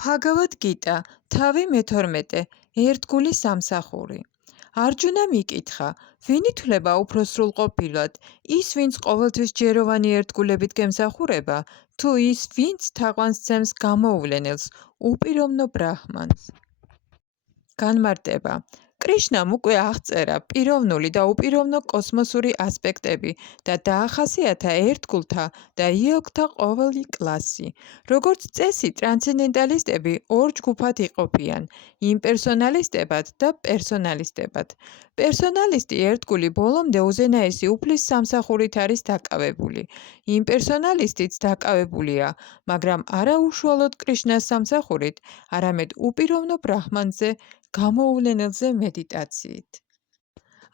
ფაგავად გიტა, თავი მე-12, ერთგული სამსახური. არჯუნამ იკითხა, ვინ ითვლება უფრო სრულყოფილად, ის, ვინც ყოველთვის ჯეროვანი ერთგულებით გემსახურება, თუ ის, ვინც თაყვანს სცემს გამოუვლენელს, უპიროვნო ბრაჰმანს? განმარტება. კრიშნამ უკვე აღწერა პიროვნული და უპიროვნო კოსმოსური ასპექტები და დაახასიათა ერთგულთა და იოგთა ყოველი კლასი. როგორც წესი, ტრანსცენდენტალისტები ორ ჯგუფად იყოფიან: იმპერსონალისტებად და პერსონალისტებად. პერსონალისტი ერთგული ბოლომდე უზენაესი უფლის სამსახურით არის დაკავებული. იმპერსონალისტიც დაკავებულია, მაგრამ არა უშუალოდ კრიშნას სამსახურით, არამედ უპიროვნო ბრაჰმანზე, გამოუვლენელზე მედიტაციით.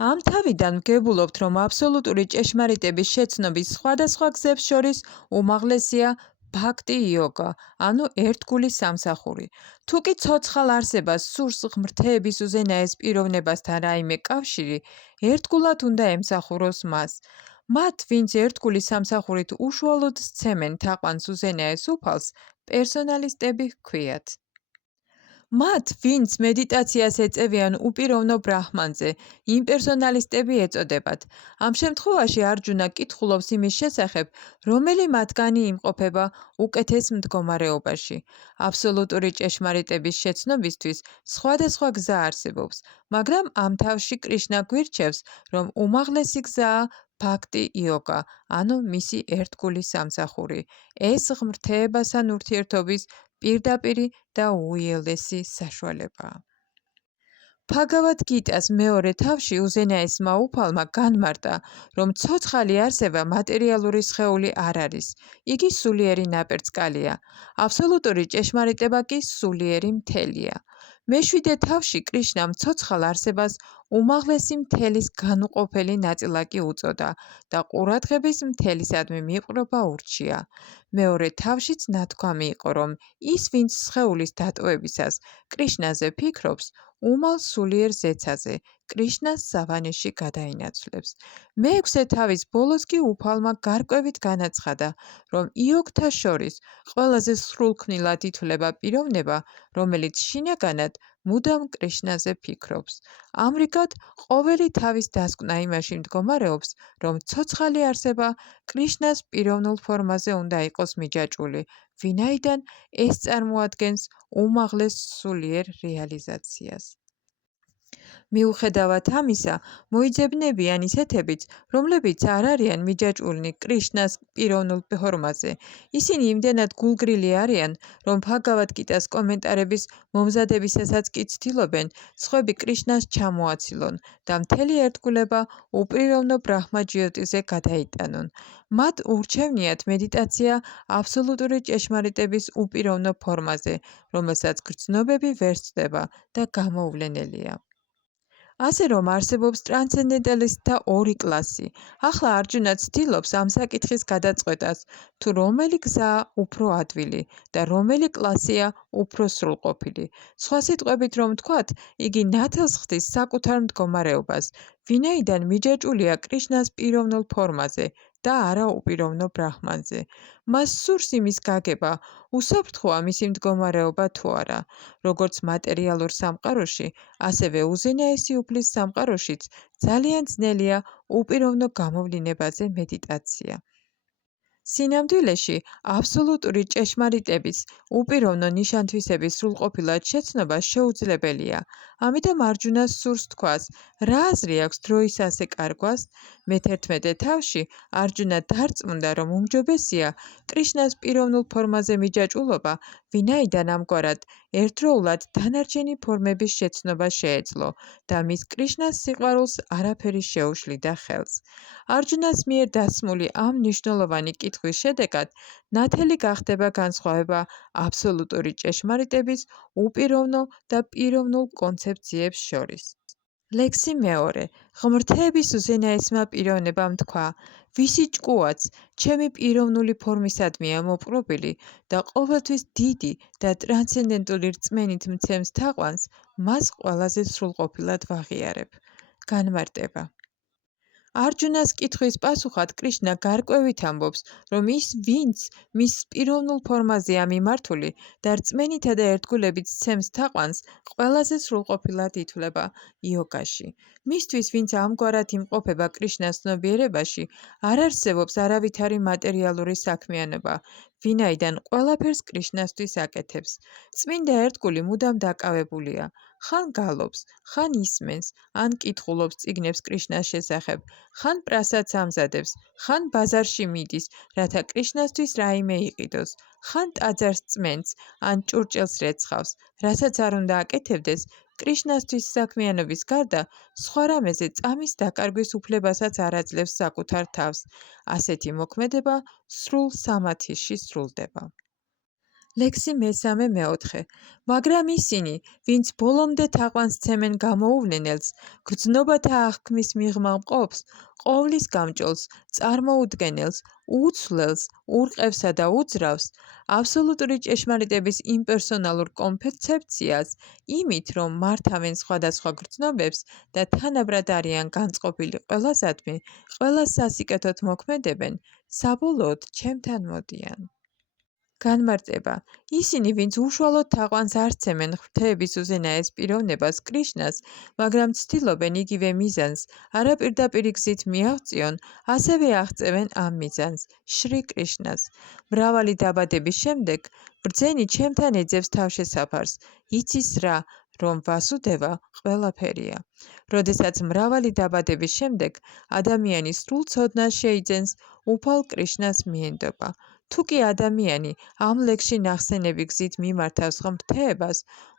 ამ თავიდან ვგებულობთ, რომ აბსოლუტური ჭეშმარიტების შეცნობის სხვადასხვა გზებს შორის უმაღლესია ბჰაქტი იოგა, ანუ ერთგულის სამსახური. თუ კი ცოცხალ არსებას სურს ღმრთების უზენაეს პიროვნებასთან რაიმე კავშირი, ერთგულად უნდა ემსახუროს მას. მათ, ვინც ერთგულის სამსახურით უშუალოდ სცემენ თაყვანს უზენაეს უფალს, პერსონალისტები ჰქვიათ. მათ, ვინც მედიტაციას ეწევიან უპიროვნო ბრაჰმანზე, იმპერსონალისტები ეწოდებათ. ამ შემთხვევაში არჯუნა კითხულობს იმის შესახებ, რომელი მათგანი იმყოფება უკეთეს მდგომარეობაში. აბსოლუტური ჭეშმარიტების შეცნობისთვის სხვადასხვა გზა არსებობს, მაგრამ ამ თავში კრიშნა გვირჩევს, რომ უმაღლესი გზაა ბჰაქტი იოგა, ანუ მისი ერთგული სამსახური. ეს ღმრთეებასთან ურთიერთობის პირდაპირი და უიელესი საშუალებაა. ფაგავად გიტას მეორე თავში უზენაესმა უფალმა განმარტა, რომ ცოცხალი არსება მატერიალური სხეული არ არის. იგი სულიერი ნაპერწკალია. აბსოლუტური ჭეშმარიტება კი სულიერი მთელია. მეშვიდე თავში კრიშნამ ცოცხალ არსებას უმაღლესი მთელის განუყოფელი ნაწილაკი უწოდა და ყურადღების მთელისადმი მიყრობა ურჩია. მეორე თავშიც ნათქვამი იყო, რომ ის, ვინც სხეულის დატოვებისას კრიშნაზე ფიქრობს, უმალ სულიერ ზეცაზე, კრიშნას სავანეში გადაინაცვლებს. მეექვსე თავის ბოლოს კი უფალმა გარკვევით განაცხადა, რომ იოგთა შორის ყველაზე სრულქმნილად ითვლება პიროვნება, რომელიც შინაგანად მუდამ კრიშნაზე ფიქრობს. ამრიგად, ყოველი თავის დასკვნა იმაში მდგომარეობს, რომ ცოცხალი არსება კრიშნას პიროვნულ ფორმაზე უნდა იყოს მიჯაჭვული, ვინაიდან ეს წარმოადგენს უმაღლეს სულიერ რეალიზაციას. მიუხედავად ამისა, მოიძებნებიან ისეთებიც, რომლებიც არ არიან მიჯაჭვულნი კრიშნას პიროვნულ ფორმაზე. ისინი იმდენად გულგრილი არიან, რომ ბჰაგავად გიტას კომენტარების მომზადებისასაც კი ცდილობენ სხვები კრიშნას ჩამოაცილონ და მთელი ერთგულება უპიროვნო ბრაჰმა ჯიოტიზე გადაიტანონ. მათ ურჩევნიათ მედიტაცია აბსოლუტური ჭეშმარიტების უპიროვნო ფორმაზე, რომელსაც გრძნობები ვერ სცდება და გამოუვლენელია. ასე რომ არსებობს ტრანსცენდენტალისტთა ორი კლასი. ახლა არჯუნა ცდილობს ამ საკითხის გადაწყვეტას, თუ რომელი გზაა უფრო ადვილი და რომელი კლასია უფრო სრულყოფილი. სხვა სიტყვებით რომ ვთქვათ, იგი ნათელს ხდის საკუთარ მდგომარეობას, ვინაიდან მიჯაჭვულია კრიშნას პიროვნულ ფორმაზე და არა უპიროვნო ბრაჰმანზე. მას სურს იმის გაგება, უსაფრთხოა მისი მდგომარეობა თუ არა. როგორც მატერიალურ სამყაროში, ასევე უზენაესი უფლის სამყაროშიც ძალიან ძნელია უპიროვნო გამოვლინებაზე მედიტაცია. სინამდვილეში, აბსოლუტური ჭეშმარიტების უპიროვნო ნიშან-თვისების სრულყოფილად შეცნობა შეუძლებელია. ამიტომ არჯუნას სურს თქვას, რა აზრი აქვს დროის ასე კარგვას? მე-11 თავში არჯუნა დარწმუნდა, რომ უმჯობესია კრიშნას პიროვნულ ფორმაზე მიჯაჭვულობა, ვინაიდან ამგვარად ერთდროულად დანარჩენი ფორმების შეცნობა შეეძლო და მის კრიშნას სიყვარულს არაფერი შეუშლიდა ხელს. არჯუნას მიერ დასმული ამ მნიშვნელოვანი კითხვის შედეგად ნათელი გახდება განსხვავება აბსოლუტური ჭეშმარიტების უპიროვნო და პიროვნულ კონცეფციებს შორის. ლექსი მეორე. ღმრთების უზენაესმა პიროვნებამ თქვა, ვისი ჭკუაც ჩემი პიროვნული ფორმისადმია მოპყრობილი და ყოველთვის დიდი და ტრანსცენდენტული რწმენით მცემს თაყვანს, მას ყველაზე სრულყოფილად ვაღიარებ. განმარტება. არჯუნას კითხვის პასუხად კრიშნა გარკვევით ამბობს, რომ ის ვინც მის პიროვნულ ფორმაზეა მიმართული და რწმენითა და ერთგულებით სცემს თაყვანს, ყველაზე სრულყოფილად ითვლება იოგაში. მისთვის, ვინც ამგვარად იმყოფება კრიშნას ცნობიერებაში, არ არსებობს არავითარი მატერიალური საქმიანობა, ვინაიდან ყველაფერს კრიშნასთვის აკეთებს. წმინდა ერთგული მუდამ დაკავებულია. ხან გალობს, ხან ისმენს, ან კითხულობს წიგნებს კრიშნას შესახებ, ხან პრასადს ამზადებს, ხან ბაზარში მიდის, რათა კრიშნასთვის რაიმე იყიდოს, ხან ტაძარს წმენს, ან ჭურჭელს რეცხავს, რასაც არ უნდა აკეთებდეს, კრიშნასთვის საქმიანობის გარდა, სხვა რამეზე წამის დაკარგვის უფლებასაც არ აძლევს საკუთარ თავს. ასეთი მოქმედება სრულ სამათიში სრულდება. ლექსი მესამე-მეოთხე. მაგრამ ისინი, ვინც ბოლომდე თაყვანს სცემენ გამოუვლენელს, გრძნობათა აღქმის მიღმა მყოფს, ყოვლის გამჭოლს, წარმოუდგენელს, უცვლელს, ურყევსა და უძრავს, აბსოლუტური ჭეშმარიტების იმპერსონალურ კონცეფციას, იმით, რომ მართავენ სხვადასხვა გრძნობებს და თანაბრად არიან განწყობილი ყველასადმი, ყველას სასიკეთოდ მოქმედებენ, საბოლოოდ ჩემთან მოდიან. განმარტება. ისინი, ვინც უშუალოდ თაყვანს არ სცემენ ღვთაების უზენაეს პიროვნებას კრიშნას, მაგრამ ცდილობენ იგივე მიზანს არა პირდაპირი გზით მიაღწიონ, ასევე აღწევენ ამ მიზანს, შრი კრიშნას. მრავალი დაბადების შემდეგ, ბრძენი ჩემთან ეძებს თავშესაფარს, იცის რა, რომ ვასუდევა ყველაფერია. როდესაც მრავალი დაბადების შემდეგ, ადამიანი სრულ ცოდნას შეიძენს, უფალ კრიშნას მიენდობა. თუ კი ადამიანი ამ ლექსში ნახსენები გზით მიმართავს ღმრთეებას,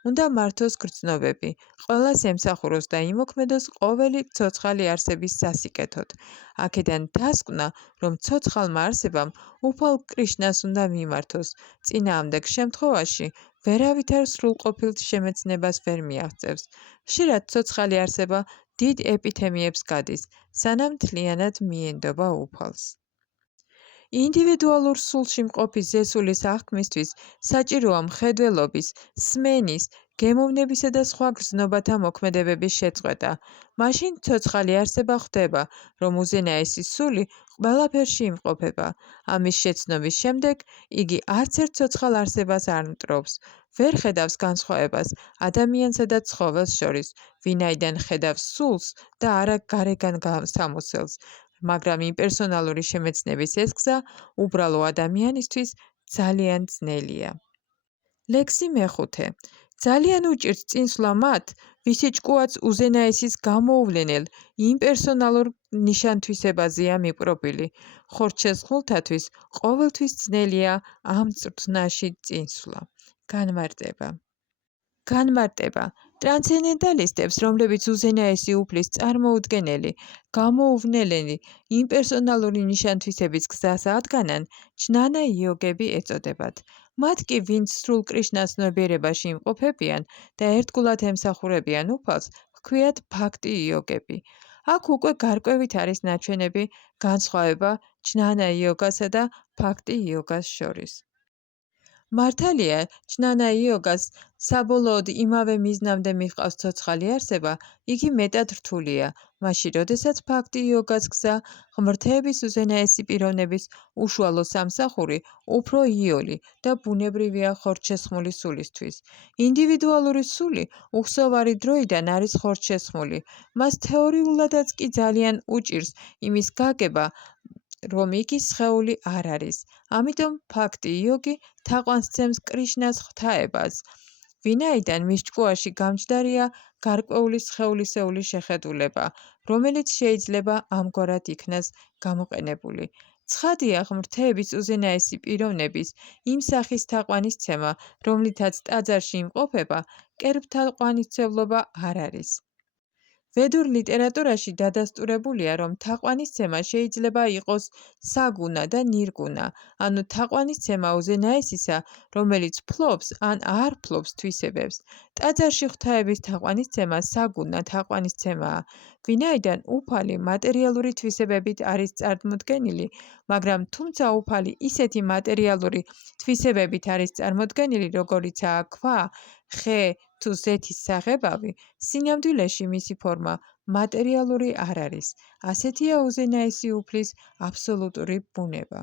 უნდა მართოს გრძნობები, ყველას ემსახუროს და იმოქმედოს ყოველი ცოცხალი არსების სასიკეთოდ. აქედან დასკვნა, რომ ცოცხალმა არსებამ უფალ კრიშნას უნდა მიმართოს, წინააღმდეგ შემთხვევაში ვერავითარ სრულყოფილ შემეცნებას ვერ მიაღწევს. ხშირად ცოცხალი არსება დიდ ეპითემიებს გადის, სანამ მთლიანად მიენდობა უფალს. ინდივიდუალურ სულში მყოფი ზესულის აღქმისთვის საჭიროა მხედველობის, სმენის, გემოვნებისა და სხვა გრძნობათა მოქმედებების შეწყვეტა. მაშინ ცოცხალი არსება ხვდება, რომ უზენაესი სული ყველაფერში იმყოფება. ამის შეცნობის შემდეგ იგი არცერთ ცოცხალ არსებას არ მტრობს. ვერ ხედავს განსხვავებას ადამიანსა და ცხოველს შორის, ვინაიდან ხედავს სულს და არა გარეგან სამოსელს. მაგრამ იმპერსონალური შემეცნების ეს გზა უბრალო ადამიანისთვის ძალიან ძნელია. ლექსი მეხუთე. ძალიან უჭირს წინსვლა მათ, ვისი ჭკუაც უზენაესის გამოუვლენელ, იმპერსონალურ ნიშანთვისებაზეა მიპყრობილი. ხორჩშესხმულთათვის ყოველთვის ძნელია ამ წრთნაში წინსვლა. განმარტება. განმარტება. ტრანსცენდენტალისტებს, რომლებიც უზენაესი უფლის წარმოუდგენელი, გამოუვნელელი, იმპერსონალური ნიშანთვისების გზას ადგანან, ჯნანა იოგები ეწოდებათ. მათ კი, ვინც სრულ კრიშნას ცნობიერებაში იმყოფებიან და ერთგულად ემსახურებიან უფალს, ჰქვიათ ბჰაქტი იოგები. აქ უკვე გარკვევით არის ნაჩვენები განსხვავება ჯნანა იოგასა და ბჰაქტი იოგას შორის. მართალია, ჯნანა იოგას საბოლოოდ იმავე მიზნამდე მიჰყავს ცოცხალი არსება, იგი მეტად რთულია, მაშინ როდესაც ბჰაქტი იოგას გზა, ღმრთეების უზენაესი პიროვნების უშუალო სამსახური, უფრო იოლი და ბუნებრივია ხორჩშესხმული სულისთვის. ინდივიდუალური სული უხსოვარი დროიდან არის ხორჩშესხმული, მას თეორიულადაც კი ძალიან უჭირს იმის გაგება, რომ იგი სხეული არ არის. ამიტომ ბჰაქტი იოგი თაყვანს სცემს კრიშნას ღვთაებას, ვინაიდან მის ჭკუაში გამჯდარია გარკვეული სხეულისეული შეხედულება, რომელიც შეიძლება ამგვარად იქნას გამოყენებული. ცხადია ღმრთეების უზენაესი პიროვნების იმ სახის თაყვანისცემა, რომლითაც ტაძარში იმყოფება, კერპთაყვანისმცემლობა არ არის. ვედურ ლიტერატურაში დადასტურებულია, რომ თაყვანისცემა შეიძლება იყოს საგუნა და ნირგუნა, ანუ თაყვანისცემა უზენაესისა, რომელიც ფლობს ან არ ფლობს თვისებებს. ტაძარში ღვთაების თაყვანისცემა საგუნა თაყვანისცემაა, ვინაიდან უფალი მატერიალური თვისებებით არის წარმოდგენილი, მაგრამ თუმცა უფალი ისეთი მატერიალური თვისებებით არის წარმოდგენილი, როგორიცაა ქვა, ხე თუ ზეთის საღებავი, სინამდვილეში მისი ფორმა მატერიალური არ არის. ასეთია უზენაესი უფლის აბსოლუტური ბუნება.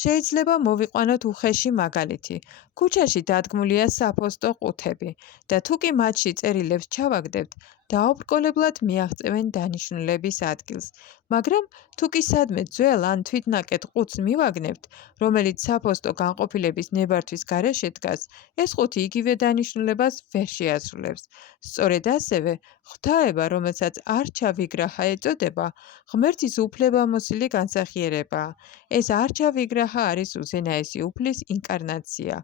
შეიძლება მოვიყვანოთ უხეში მაგალითი. ქუჩაში დადგმულია საფოსტო ყუთები და თუ კი მათში წერილებს ჩავაგდებთ, დაუბრკოლებლად მიაღწევენ დანიშნულების ადგილს. მაგრამ თუ კი სადმე ძველ ან თვითნაკეთ ყუთს მივაგნებთ, რომელიც საფოსტო განყოფილების ნებართვის გარეშე დგას, ეს ყუთი იგივე დანიშნულებას ვერ შეასრულებს. სწორედ ასევე, ღვთაება, რომელსაც არჩა ვიგრაჰა ეწოდება, ღმერთის უფლებამოსილი განსახიერებაა. ეს არჩა ვიგრაჰა არის უზენაესი უფლის ინკარნაცია.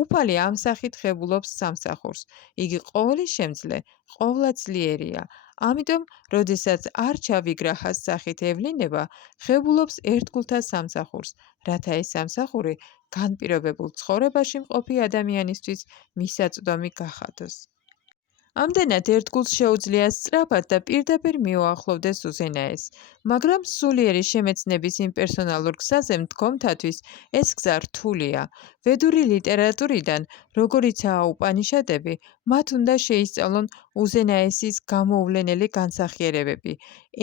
უფალი ამ სახით ღებულობს სამსახურს. იგი ყოვლისშემძლე, ყოვლადძლიერია. ამიტომ, როდესაც არჩა ვიგრაჰას სახით ევლინება, ღებულობს ერთგულთა სამსახურს, რათა ეს სამსახური განპირობებულ ცხოვრებაში მყოფი ადამიანისთვის მისაწვდომი გახადოს. ამდენად ერთგულს შეუძლია სწრაფად და პირდაპირ მიუახლოვდეს უზენაეს, მაგრამ სულიერი შემეცნების იმპერსონალურ გზაზე მდგომთათვის ეს გზა რთულია. ვედური ლიტერატურიდან, როგორიცაა უპანიშადები, მათ უნდა შეისწავლონ უზენაესის გამოუვლენელი განსახიერებები,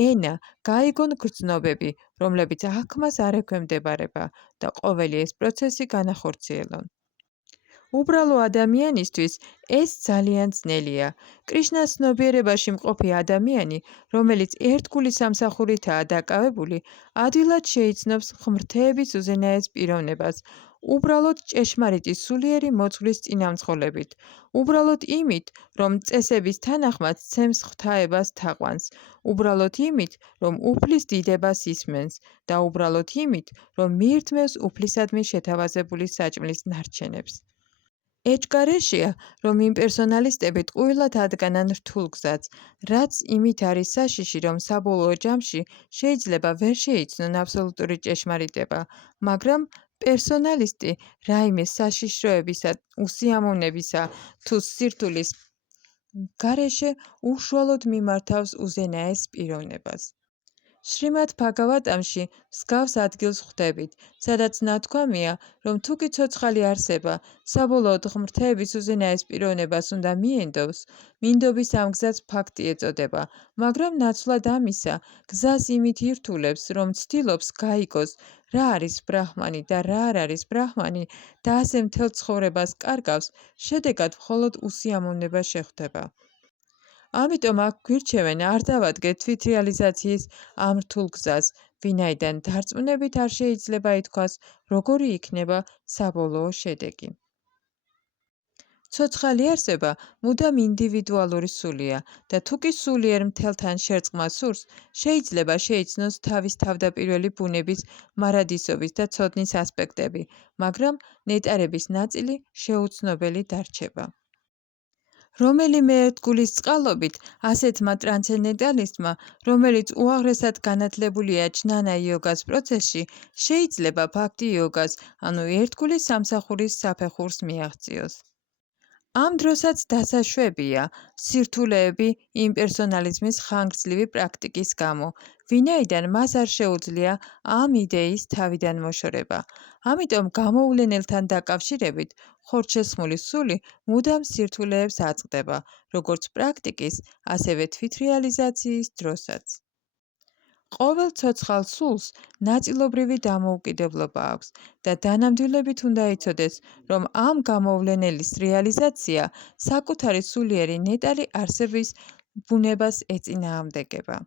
ენა, გაიგონ გრძნობები, რომლებიც აღქმას არ ექვემდებარება და ყოველი ეს პროცესი განახორციელონ. უბრალო ადამიანისთვის ეს ძალიან ძნელია. კრიშნას ცნობიერებაში მყოფი ადამიანი, რომელიც ერთგული სამსახურითაა დაკავებული, ადვილად შეიცნობს ღმრთეების უზენაეს პიროვნებას, უბრალოდ ჭეშმარიტი სულიერი მოძღვრის წინამძღოლებით, უბრალოდ იმით, რომ წესების თანახმად სცემს ღვთაებას თაყვანს, უბრალოდ იმით, რომ უფლის დიდებას ისმენს და უბრალოდ იმით, რომ მიირთმევს უფლისადმი შეთავაზებული საჭმლის ნარჩენებს. ეჭგარეშეა, რომ იმპერსონალისტები ტყუილად ადგანან რთულ გზას, რაც იმით არის საშიში, რომ საბოლოო ჯამში შეიძლება ვერ შეიცნონ აბსოლუტური ჭეშმარიტება, მაგრამ პერსონალისტი რაიმე საშიშროებისა, უსიამოვნებისა თუ სირთულის გარეშე უშუალოდ მიმართავს უზენაეს პიროვნებას. შრიმად ბჰაგავატამში მსგავს ადგილს ხვდებით, სადაც ნათქვამია, რომ თუ კი ცოცხალი არსება საბოლოოდ ღმრთეების უზენაეს პიროვნებას უნდა მიენდოს, მინდობის ამ გზას ფაქტი ეწოდება, მაგრამ ნაცვლად ამისა, გზას იმით ირთულებს, რომ ცდილობს გაიგოს, რა არის ბრაჰმანი და რა არ არის ბრაჰმანი და ასე მთელ ცხოვრებას კარგავს, შედეგად მხოლოდ უსიამოვნება შეხვდება. ამიტომ აქ გვირჩევენ არ დავადგეთ თვითრეალიზაციის ამ რთულ გზას, ვინაიდან დარწმუნებით არ შეიძლება ითქვას, როგორი იქნება საბოლოო შედეგი. ცოცხალი არსება მუდამ ინდივიდუალური სულია და თუ კი სულიერ მთელთან შერწყმას სურს, შეიძლება შეიცნოს თავის თავდაპირველი ბუნების მარადისობის და ცოდნის ასპექტები, მაგრამ ნეტარების ნაწილი შეუცნობელი დარჩება. რომელიმე ერთგულის წყალობით ასეთმა ტრანსცენდენტალისტმა, რომელიც უაღრესად განათლებულია ჯნანა იოგას პროცესში, შეიძლება ბჰაქტი იოგას, ანუ ერთგულის სამსახურის საფეხურს მიაღწიოს. ამ დროსაც დასაშვებია სირთულეები იმპერსონალიზმის ხანგრძლივი პრაქტიკის გამო, ვინაიდან მას არ შეუძლია ამ იდეის თავიდან მოშორება. ამიტომ გამოუვლენელთან დაკავშირებით ხორცშესხმული სული მუდამ სირთულეებს აწყდება, როგორც პრაქტიკის, ასევე თვითრეალიზაციის დროსაც. ყოველ ცოცხალ სულს ნაწილობრივი დამოუკიდებლობა აქვს და დანამდვილებით უნდა იცოდეს, რომ ამ გამოვლენელის რეალიზაცია საკუთარი სულიერი ნეტარი არსების ბუნებას ეწინააღმდეგება.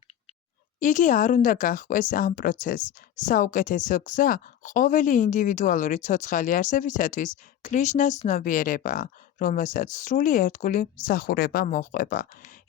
იგი არ უნდა გაჰყვეს ამ პროცესს. საუკეთესო გზა ყოველი ინდივიდუალური ცოცხალი არსებისათვის კრიშნას ცნობიერებაა, რომელსაც სრული ერთგული მსახურება მოჰყვება.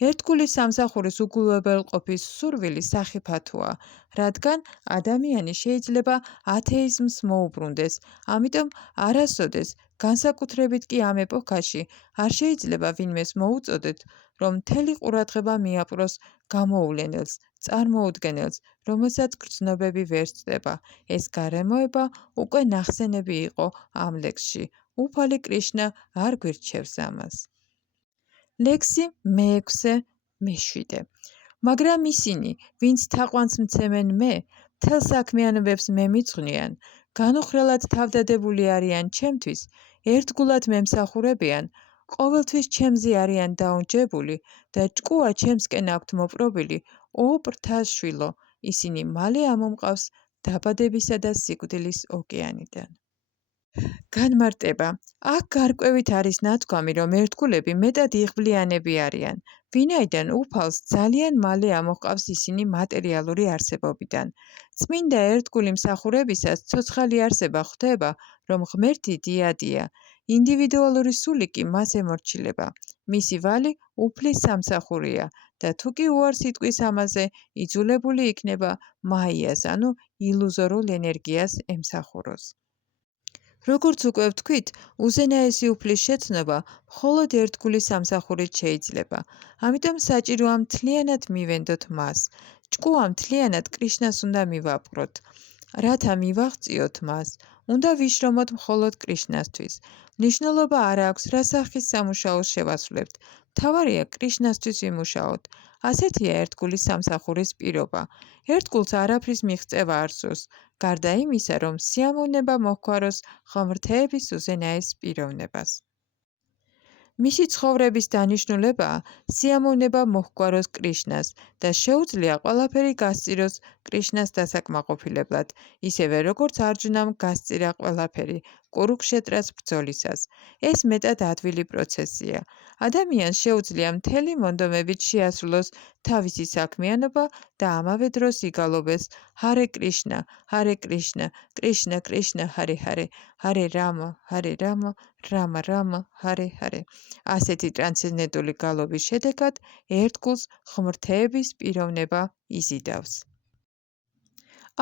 ერთგული სამსახურის უგულებელყოფის სურვილი სახიფათოა, რადგან ადამიანი შეიძლება ათეიზმს მოუბრუნდეს, ამიტომ არასოდეს, განსაკუთრებით კი ამ ეპოქაში, არ შეიძლება ვინმეს მოუწოდეთ, რომ მთელი ყურადღება მიაპყროს გამოუვლენელს, წარმოუდგენელს, რომელსაც გრძნობები ვერ სწდება. ეს გარემოება უკვე ნახსენები იყო ამ ლექსში. უფალი კრიშნა არ გვირჩევს ამას. ლექსი მე-6-მე-7. მაგრამ ისინი, ვინც თაყვანს მცემენ მე, მთელ საქმიანობებს მე მიძღვნიან, განუხრელად თავდადებული არიან ჩემთვის, ერთგულად მემსახურებიან, ყოველთვის ჩემზე არიან დაუნჯებული და ჭკუა ჩემსკენ აქვთ მოპყრობილი, ო ბრთაშვილო, ისინი მალე ამომყავს დაბადებისა და სიკვდილის ოკეანიდან. განმარტება. აქ გარკვევით არის ნათქვამი, რომ ერთგულები მეტად იღბლიანები არიან, ვინაიდან უფალს ძალიან მალე ამოჰყავს ისინი მატერიალური არსებობიდან. წმინდა ერთგული მსახურებისას ცოცხალი არსება ხვდება, რომ ღმერთი დიადია, ინდივიდუალური სული კი მას ემორჩილება. მისი ვალი უფლის სამსახურია და თუ კი უარს იტყვის ამაზე, იძულებული იქნება მაიას, ანუ ილუზორულ ენერგიას ემსახუროს. როგორც უკვე ვთქვით, უზენაესი უფლის შეცნობა მხოლოდ ერთგულის სამსახურით შეიძლება. ამიტომ საჭიროა მთლიანად მივენდოთ მას. ჭკუა მთლიანად კრიშნას უნდა მივაპყროთ. რათა მივაღწიოთ მას, უნდა ვიშრომოთ მხოლოდ კრიშნასთვის. მნიშვნელობა არ აქვს, რა სახის სამუშაოს შევასრულებთ. მთავარია კრიშნასთვის ვიმუშაოთ. ასეთია ერთგულის სამსახურის პირობა. ერთგულს არაფრის მიღწევა არ სურს, გარდა იმისა, რომ სიამოვნება მოჰგვაროს ღმრთების უზენაეს პიროვნებას. მისი ცხოვრების დანიშნულებაა სიამოვნება მოჰგვაროს კრიშნას და შეუძლია ყველაფერი გასწიროს კრიშნას დასაკმაყოფილებლად, ისევე როგორც არჯუნამ გასწირა ყველაფერი კურუქშეტრას ბრძოლისას. ეს მეტად ადვილი პროცესია. ადამიანს შეუძლია მთელი მონდომებით შეასრულოს თავისი საქმიანობა და ამავე დროს იგალობეს ჰარე კრიშნა, კრიშნა კრიშნა, ჰარე ჰარე, ჰარე რამა, რამა რამა, ჰარე ჰარე. ასეთი ტრანსცენდენტული გალობის შედეგად ერთგულს ღმრთების პიროვნება იზიდავს.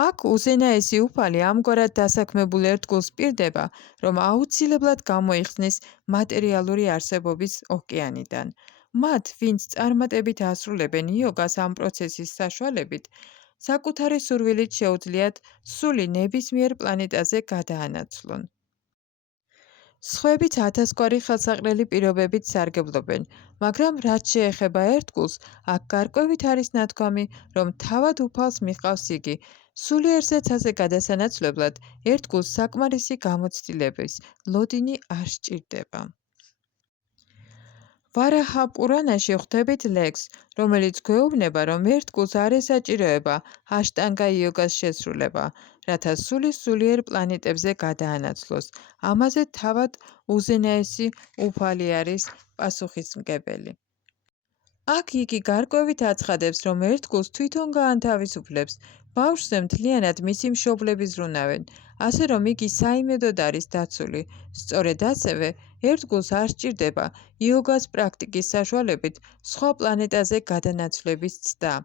აქ უზენაესი უფალი ამგვარად დასაქმებულ ერთგულს პირდება, რომ აუცილებლად გამოიხსნის მატერიალური არსებობის ოკეანიდან. მათ, ვინც წარმატებით ასრულებენ იოგას ამ პროცესის საშუალებით, საკუთარი სურვილით შეუძლიათ სული ნებისმიერ პლანეტაზე გადაანაცვლონ. სხვაებიც ათასგვარი ხელსაყრელი პირობებით სარგებლობენ, მაგრამ რაც შეეხება ერთგულს, აქ გარკვევით არის ნათქვამი, რომ თავად უფალს მიჰყავს იგი. სულიერ ზეცაზე გადასანაცვლებლად ერთგულს საკმარისი გამოცდილების ლოდინი არ სჭირდება. ვარაჰა პურანაში ხვდებით ლექსს, რომელიც გვეუბნება, რომ ერთგულს არ ესაჭიროება აშტანგა იოგას შესრულება, რათა სული სულიერ პლანეტებზე გადაანაცვლოს. ამაზე თავად უზენაესი უფალი არის პასუხისმგებელი. აქ იგი გარკვევით აცხადებს, რომ ერთგულს თვითონ გაანთავისუფლებს. ბავშვზე მთლიანად მისი მშობლები ზრუნავენ, ასე რომ იგი საიმედოდ არის დაცული. სწორედ ასევე, ერთგულს არ სჭირდება იოგას პრაქტიკის საშუალებით სხვა პლანეტაზე გადანაცვლების ცდა.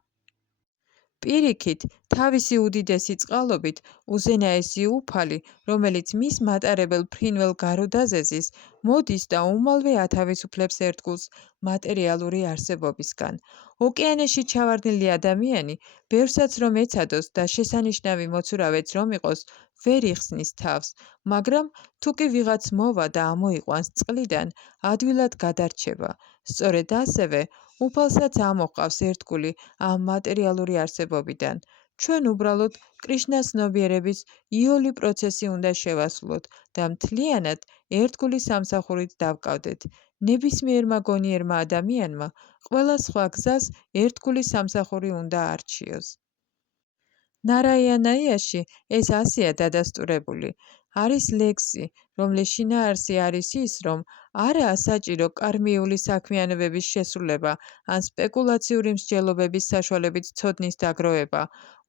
პირიქით, თავისი უდიდესი წყალობით, უზენაესი უფალი, რომელიც მის მატარებელ ფრინველ გარუდაზეზის, მოდის და უმალვე ათავისუფლებს ერთგულს მატერიალური არსებობისგან. ოკეანეში ჩავარდნილი ადამიანი, ბევრსაც რომ ეცადოს და შესანიშნავი მოცურავეც რომ იყოს, ვერ იხსნის თავს, მაგრამ თუ კი ვიღაც მოვა და ამოიყვანს წყლიდან, ადვილად გადარჩება. სწორედ ასევე, უფალსაც ამოჰყავს ერთგული ამ მატერიალური არსებობიდან. ჩვენ უბრალოდ კრიშნას ცნობიერების იოლი პროცესი უნდა შევასრულოთ და მთლიანად ერთგულის სამსახურით დავკავდეთ. ნებისმიერმა გონიერმა ადამიანმა ყველა სხვა გზას ერთგულის სამსახური უნდა არჩიოს. ნარაიანაიაში ეს ასეა დადასტურებული. არის ლექსი, რომლის შინაარსი არის ის, რომ არაა საჭირო კარმიული საქმიანობების შესრულება ან სპეკულაციური მსჯელობების საშუალებით ცოდნის დაგროვება.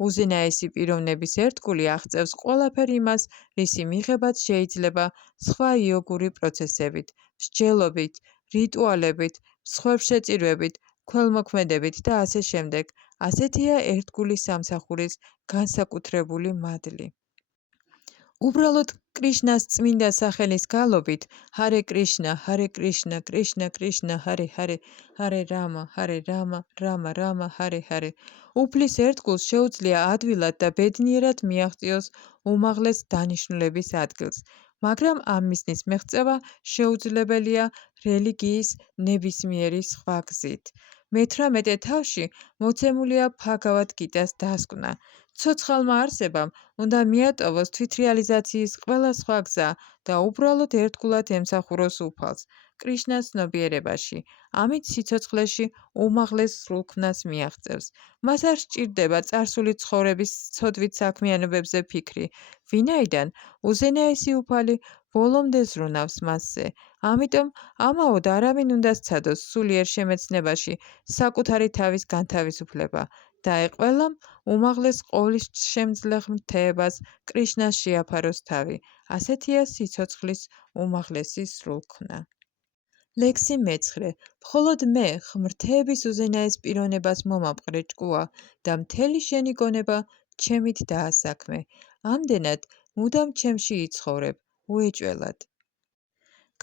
უზენაესი პიროვნების ერთგული აღწევს ყველაფერ იმას, რისი მიღებაც შეიძლება სხვა იოგური პროცესებით, მსჯელობით, რიტუალებით, მსხვერპლშეწირვებით, ქველმოქმედებით და ასე შემდეგ. ასეთია ერთგულის სამსახურის განსაკუთრებული მადლი. უბრალოდ კრიშნას წმინდა სახელის გალობით ჰარე კრიშნა, კრიშნა კრიშნა, ჰარე ჰარე, ჰარე რამა, რამა რამა, ჰარე ჰარე. უფლის ერთგულს შეუძლია ადვილად და ბედნიერად მიაღწიოს უმაღლეს დანიშნულების ადგილს, მაგრამ ამ მიზნის მიღწევა შეუძლებელია რელიგიის ნებისმიერი სხვა გზით. მე-18 თავში მოცემულია ბჰაგავად გიტას დასკვნა. ცოცხალმა არსებამ უნდა მიატოვოს თვითრეალიზაციის ყველა სხვა გზა და უბრალოდ ერთგულად ემსახუროს უფალს. კრიშნას ცნობიერებაში. ამით სიცოცხლეში უმაღლეს სრულქმნას მიაღწევს. მას არ სჭირდება წარსული ცხოვრების ცოდვით საქმიანობებზე ფიქრი, ვინაიდან უზენაესი უფალი ბოლომდე ზრუნავს მასზე. ამიტომ ამაოდ არავინ უნდა სცადოს სულიერ შემეცნებაში საკუთარი თავის განთავისუფლება და ყველამ უმაღლეს ყოვლისშემძლე ღმერთებას კრიშნას შეაფაროს თავი. ასეთია სიცოცხლის უმაღლესი სრულქმნა. ლექსი მეცხრე. მხოლოდ მე ღმრთების უზენაეს პიროვნებას მომამყრე ჭკუა და მთელი შენი გონება ჩემით დაასაქმე. ამდენად მუდამ ჩემში იცხოვრებ, უეჭველად.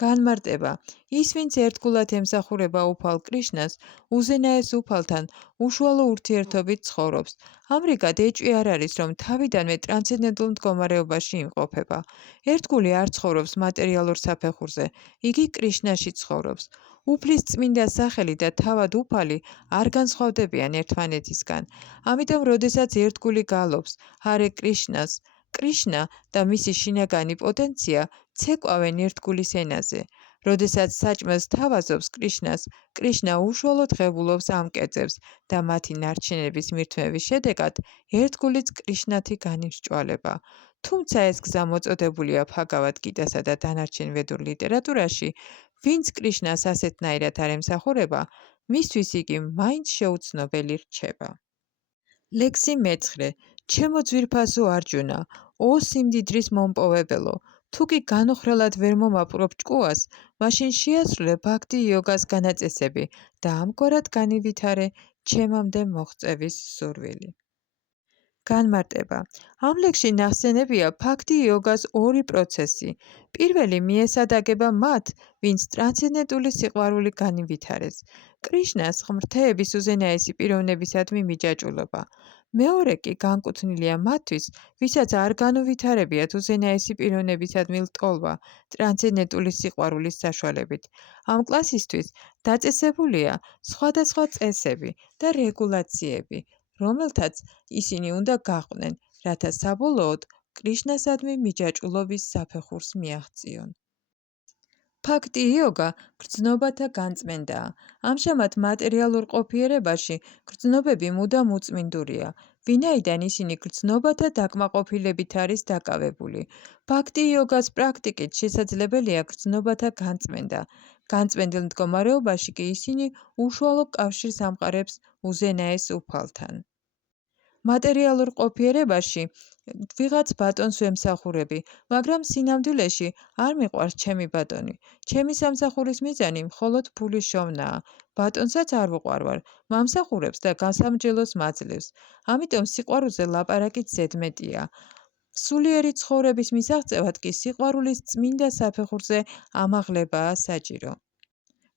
განმარტება. ის, ვინც ერთგულად ემსახურება უფალ კრიშნას, უზენაეს უფალთან უშუალო ურთიერთობით ცხოვრობს. ამრიგად ეჭვი არ არის, რომ თავიდანვე ტრანსცენდენტულ მდგომარეობაში იმყოფება. ერთგული არ ცხოვრობს მატერიალურ საფეხურზე, იგი კრიშნაში ცხოვრობს. უფლის წმინდა სახელი და თავად უფალი არ განსხვავდებიან ერთმანეთისგან. ამიტომ, როდესაც ერთგული გალობს ჰარე კრიშნას, კრიშნა და მისი შინაგანი პოტენცია ცეკვავენ ერთგულის ენაზე. როდესაც საჭმელს თავაზობს კრიშნას, კრიშნა უშუალოდ ღებულობს ამ კერძებს და მათი ნარჩენების მირთმევის შედეგად ერთგულიც კრიშნათი განიმსჭვალება. თუმცა ეს გზა მოწოდებულია ბჰაგავად გიტასა და დანარჩენ ვედურ ლიტერატურაში, ვინც კრიშნას ასეთნაირად არ ემსახურება, მისთვის იგი მაინც შეუცნობელი რჩება. ლექსი მეცხრე. ჩემო ძვირფასო არჯუნა, ო სიმდიდრის მომპოვებელო, თუ კი განუხრელად ვერ მომაპყრობ ჭკუას, მაშინ შეასრულე ბჰაქთი იოგას განაწესები და ამგვარად განივითარე ჩემამდე მოღწევის სურვილი. განმარტება. ამ ლექსში ნახსენებია ბჰაქთი იოგას ორი პროცესი. პირველი მიესადაგება მათ, ვინც ტრანსცენდენტული სიყვარული განივითარეს. კრიშნას ღმრთების უზენაესი პიროვნებისადმი მიჯაჭვულობა. მეორე კი განკუთვნილია მათთვის, ვისაც არ განუვითარებიათ უზენაესი პიროვნებისადმი ლტოლვა ტრანსცენდენტული სიყვარულის საშუალებით. ამ კლასისთვის დაწესებულია სხვადასხვა წესები და რეგულაციები, რომელთაც ისინი უნდა გაყვნენ, რათა საბოლოოდ კრიშნასადმი მიჯაჭვულობის საფეხურს მიაღწიონ. ბჰაქთი იოგა გრძნობათა განწმენდაა. ამჟამად მატერიალურ ყოფიერებაში გრძნობები მუდამ უწმინდურია, ვინაიდან ისინი გრძნობათა დაკმაყოფილებით არის დაკავებული. ბჰაქთი იოგას პრაქტიკით შესაძლებელია გრძნობათა განწმენდა. განწმენდილ მდგომარეობაში კი ისინი უშუალო კავშირს ამყარებს უზენაეს უფალთან. მატერიალურ ყოფიერებაში ვიღაც ბატონს ვემსახურები, მაგრამ სინამდვილეში არ მიყვარს ჩემი ბატონი. ჩემი სამსახურის მიზანი მხოლოდ ფულის შოვნაა. ბატონსაც არ ვუყვარვარ, მამსახურებს და გასამრჯელოს მაძლევს. ამიტომ სიყვარულზე ლაპარაკიც ზედმეტია. სულიერი ცხოვრების მისაღწევად კი სიყვარულის წმინდა საფეხურზე ამაღლებაა საჭირო.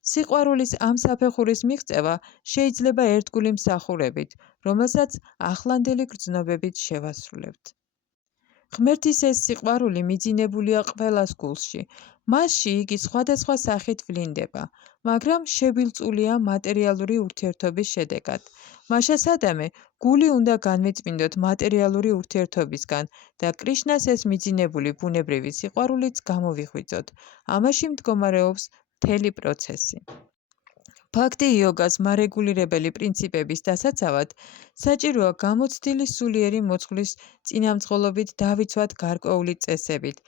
სიყვარულის ამ საფეხურის მიღწევა შეიძლება ერთგული მსახურებით, რომელსაც ახლანდელი გრძნობებით შევასრულებთ. ღმერთის ეს სიყვარული მიძინებულია ყველას გულში. მასში იგი სხვადასხვა სახით ვლინდება, მაგრამ შებილწულია მატერიალური ურთიერთობის შედეგად. მაშასადამე, გული უნდა განვიწმინდოთ მატერიალური ურთიერთობისგან და კრიშნას ეს მიძინებული ბუნებრივი სიყვარულიც გამოვიღვიძოთ. ამაში მდგომარეობს მთელი პროცესი. ბჰაქთი იოგას მარეგულირებელი პრინციპების დასაცავად საჭიროა გამოცდილი სულიერი მოძღვრის წინამძღოლობით დავიცვათ გარკვეული წესებით.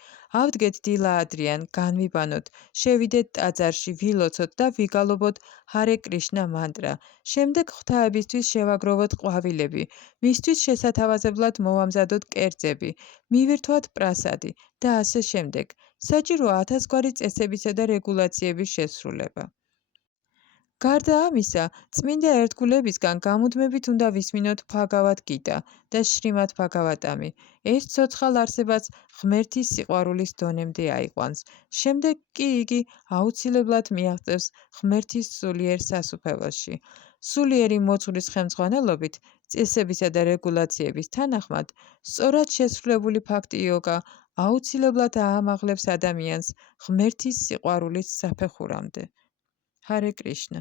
ავდგეთ დილა ადრიან, განვიბანოთ, შევიდეთ ტაძარში, ვილოცოთ და ვიგალობოთ ჰარე კრიშნა მანტრა. შემდეგ ღვთაებისთვის შევაგროვოთ ყვავილები, მისთვის შესათავაზებლად მოვამზადოთ კერძები, მივირთვათ პრასადი და ასე შემდეგ. საჭიროა 1000 გვარი წესებისა და რეგულაციების შესრულება. გარდა ამისა, წმინდა ერთგულებისგან გამუდმებით უნდა ვისმინოთ ბჰაგავად გიტა და შრიმად ბჰაგავატამი. ეს ცოცხალ არსებას ღმერთის სიყვარულის დონემდე აიყვანს. შემდეგ კი იგი აუცილებლად მიაღწევს ღმერთის სულიერ სასუფეველში. სულიერი მოძღვრის ხელმძღვანელობით, წესებისა და რეგულაციების თანახმად, სწორად შესრულებული ბჰაქთი იოგა აუცილებლად აამაღლებს ადამიანს ღმერთის სიყვარულის საფეხურამდე. ჰარე კრიშნა.